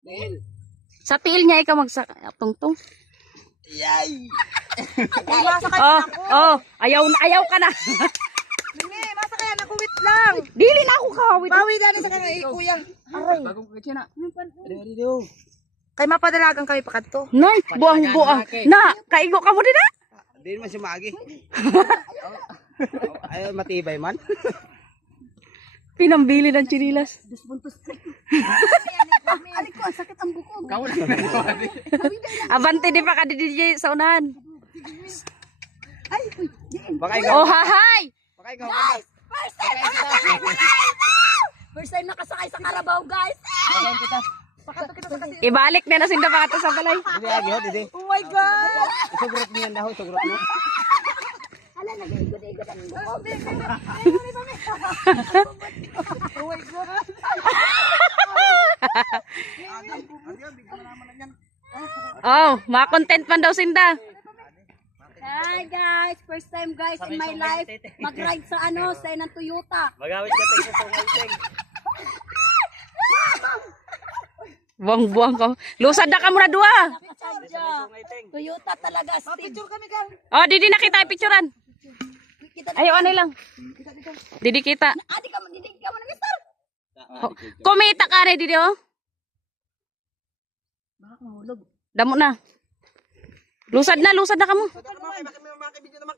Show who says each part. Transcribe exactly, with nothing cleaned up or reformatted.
Speaker 1: Sa tiil niya ikaw magsatungtong.
Speaker 2: Yay!
Speaker 1: Oh, oh, ayaw na, ayaw ka na.
Speaker 3: Hindi, masa kaya naku, wait lang.
Speaker 1: Dili na ako kawit.
Speaker 3: Bawi gani sa kanang ikuyang. Aray.
Speaker 2: Bagong kaya na. Adiyo, adiyo.
Speaker 3: Kay mapadalagan kami pa kadto.
Speaker 1: Nay, buang-buang. Na, kaigo ka mo din na.
Speaker 2: Hindi man siya maagi. Ay, matibay man.
Speaker 1: Pinambili ng chinilas.
Speaker 3: Aray ko, ang sakit ang buko.
Speaker 2: Kau na.
Speaker 1: Abante di pa ka D J sa unahan.
Speaker 3: Ay, uy, diin.
Speaker 2: Baka ikaw.
Speaker 1: Oh, hahay.
Speaker 2: Baka ikaw.
Speaker 3: Guys, first time nakasakay sa First time nakasakay sa Carabao, guys.
Speaker 2: Baka kita.
Speaker 3: Pakato kita sa kasi.
Speaker 1: Ibalik na na sinda pa ka sa balay.
Speaker 2: Hindi agi ho, hindi.
Speaker 3: Oh my God.
Speaker 2: Isugrot niyan daw, isugrot mo.
Speaker 3: Ala, nag-igod-igod ang buko. Oh my God.
Speaker 1: Oh, ma-content man daw sinda.
Speaker 3: Hi guys, first time guys in my life mag-ride sa ano, sa ng Toyota.
Speaker 2: Magawit ka tayo sa sungay-sing.
Speaker 1: Buang-buang ka. Lusad na ka muna dua.
Speaker 3: Nakatadya. Toyota talaga, Steve. Picture kami gang.
Speaker 1: Oh, didi na kita picturean.
Speaker 3: Kita
Speaker 1: Ayaw ano lang. Didi kita.
Speaker 3: Adi ka, didig ka mo na mister.
Speaker 1: Oh, kumita ka rin didi oh.
Speaker 3: Baka mahulog.
Speaker 1: Damo na. Lusad na, lusad na ka mo.
Speaker 2: Bakit may mga video naman?